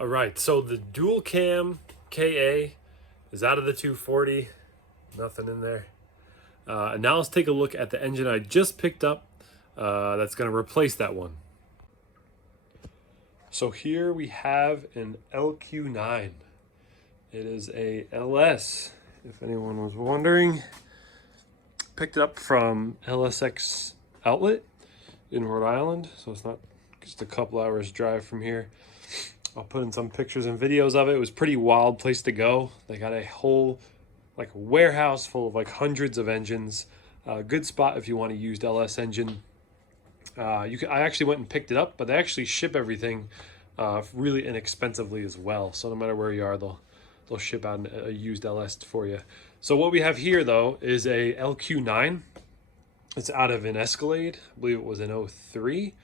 All right, so the dual cam KA is out of the 240, nothing in there. And now let's take a look at the engine I just picked up that's going to replace that one. So here we have an LQ9. It is a LS, if anyone was wondering. Picked it up from LSX Outlet in Rhode Island, so it's not just a couple hours drive from here. I'll put in some pictures and videos of it. It was a pretty wild place to go. They got a whole warehouse full of hundreds of engines. Good spot if you want a used LS engine. I actually went and picked it up, but they actually ship everything really inexpensively as well. So no matter where you are, they'll ship out a used LS for you. So what we have here though is a LQ9. It's out of an Escalade. I believe it was an 03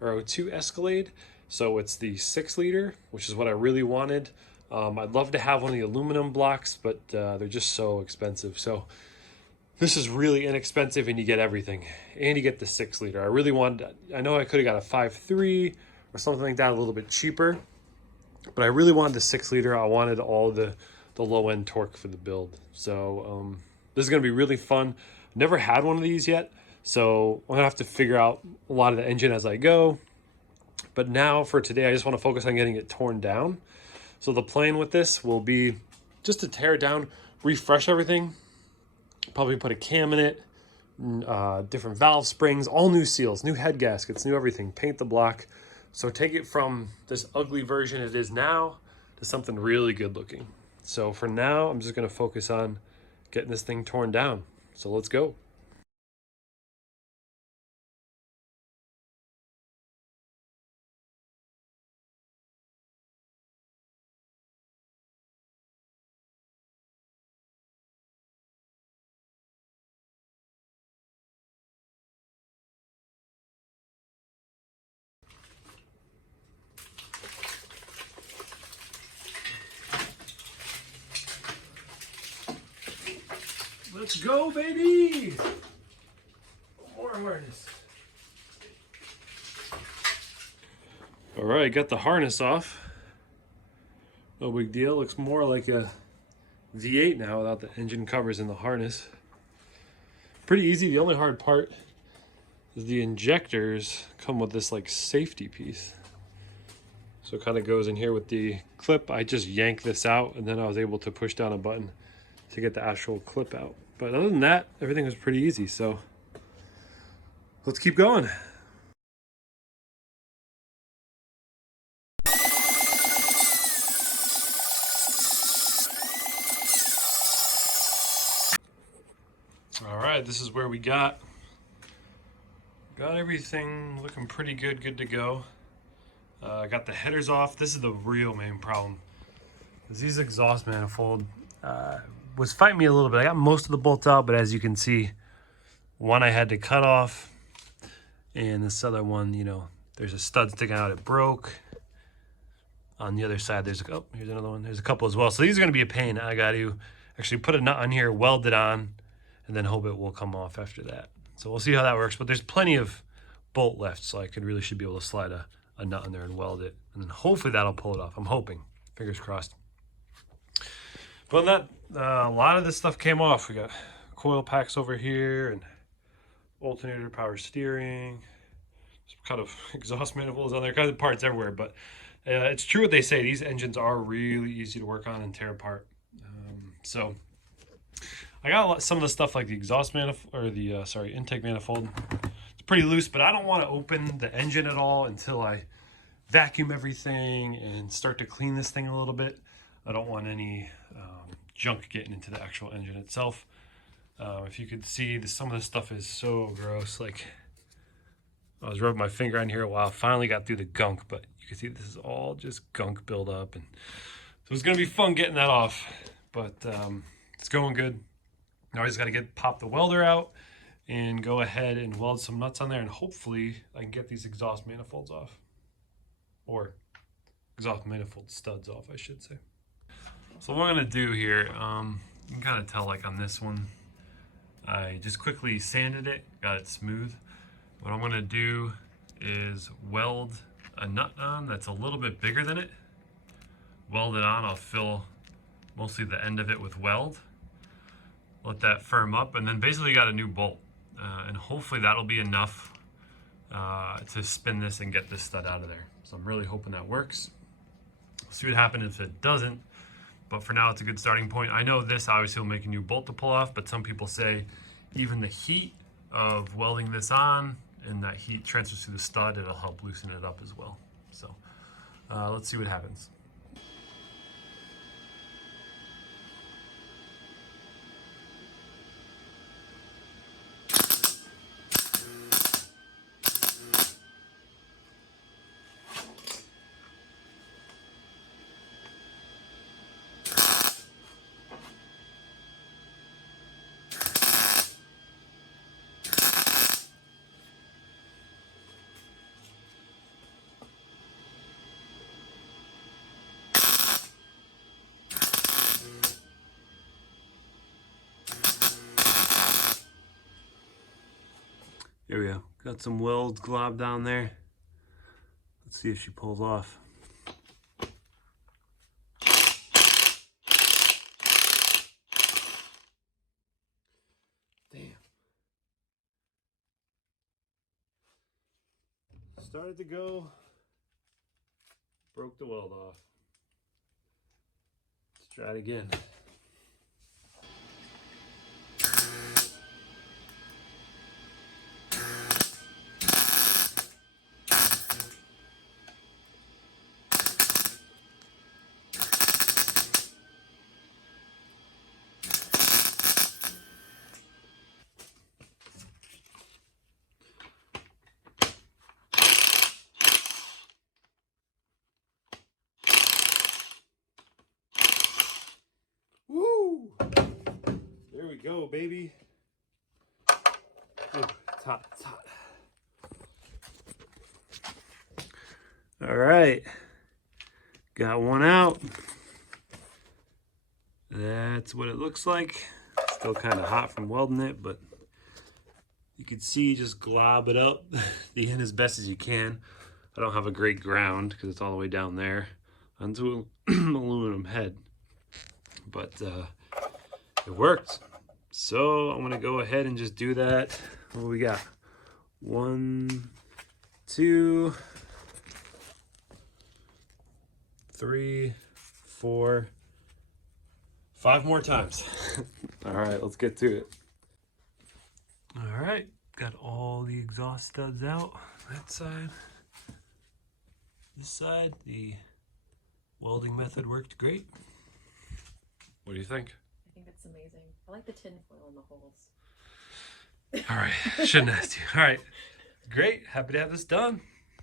or 02 Escalade. So it's the 6-liter, which is what I really wanted. I'd love to have one of the aluminum blocks, but they're just so expensive. So this is really inexpensive and you get everything. And you get the 6-liter. I know I could have got a 5.3 or something like that a little bit cheaper, but I really wanted the 6-liter. I wanted all the low-end torque for the build. So this is going to be really fun. Never had one of these yet, so I'm going to have to figure out a lot of the engine as I go. But now for today, I just want to focus on getting it torn down. So the plan with this will be just to tear it down, refresh everything, probably put a cam in it, different valve springs, all new seals, new head gaskets, new everything, paint the block. So take it from this ugly version it is now to something really good looking. So for now, I'm just going to focus on getting this thing torn down. So let's go. Let's go, baby! More harness. All right, got the harness off. No big deal. Looks more like a V8 now without the engine covers and the harness. Pretty easy. The only hard part is the injectors come with this safety piece. So it kind of goes in here with the clip. I just yanked this out and then I was able to push down a button to get the actual clip out. But other than that, everything was pretty easy. So let's keep going. All right, this is where we got everything looking pretty good to go. I got the headers off. This is the real main problem. These exhaust manifold was fighting me a little bit. I got most of the bolts out, but as you can see, one I had to cut off, and this other one, there's a stud sticking out. It broke. On the other side, here's another one. There's a couple as well. So these are going to be a pain. I got to actually put a nut on here, weld it on, and then hope it will come off after that. So we'll see how that works. But there's plenty of bolt left, so I should be able to slide a nut in there and weld it, and then hopefully that'll pull it off. I'm hoping. Fingers crossed. But that a lot of this stuff came off. We got coil packs over here and alternator, power steering, some kind of exhaust manifolds on there, kind of parts everywhere. But it's true what they say. These engines are really easy to work on and tear apart. So I got some of the stuff like the exhaust manifold, or the intake manifold. It's pretty loose, but I don't want to open the engine at all until I vacuum everything and start to clean this thing a little bit. I don't want any junk getting into the actual engine itself. If you could see, some of this stuff is so gross. I was rubbing my finger on here a while, finally got through the gunk, but you can see this is all just gunk buildup. And so it's gonna be fun getting that off, but it's going good. Now I just gotta pop the welder out and go ahead and weld some nuts on there, and hopefully I can get these exhaust manifolds off. Or exhaust manifold studs off, I should say. So what I'm gonna do here, you can kind of tell on this one, I just quickly sanded it, got it smooth. What I'm gonna do is weld a nut on that's a little bit bigger than it. weld it on. I'll fill mostly the end of it with weld. Let that firm up, and then basically you got a new bolt. And hopefully that'll be enough to spin this and get this stud out of there. So I'm really hoping that works. We'll see what happens if it doesn't, but for now it's a good starting point. I know this obviously will make a new bolt to pull off, but some people say even the heat of welding this on and that heat transfers to the stud, it'll help loosen it up as well. So let's see what happens. Here we go. Got some weld glob down there. Let's see if she pulls off. Damn. Started to go. Broke the weld off. Let's try it again. Woo! There we go, baby. Ooh, it's hot, it's hot. All right, got one out. That's what it looks like. Still kind of hot from welding it, but you can see, just glob it up the end as best as you can. I don't have a great ground because it's all the way down there onto an aluminum head, but it worked. So I'm gonna go ahead and just do that. What do we got? 1, 2, 3, 4, 5 more times. All right, let's get to it. All right, got all the exhaust studs out. That side, this side, the welding method worked great. What do you think? I think that's amazing. I like the tin foil in the holes. All right, shouldn't ask you. All right, great. Happy to have this done.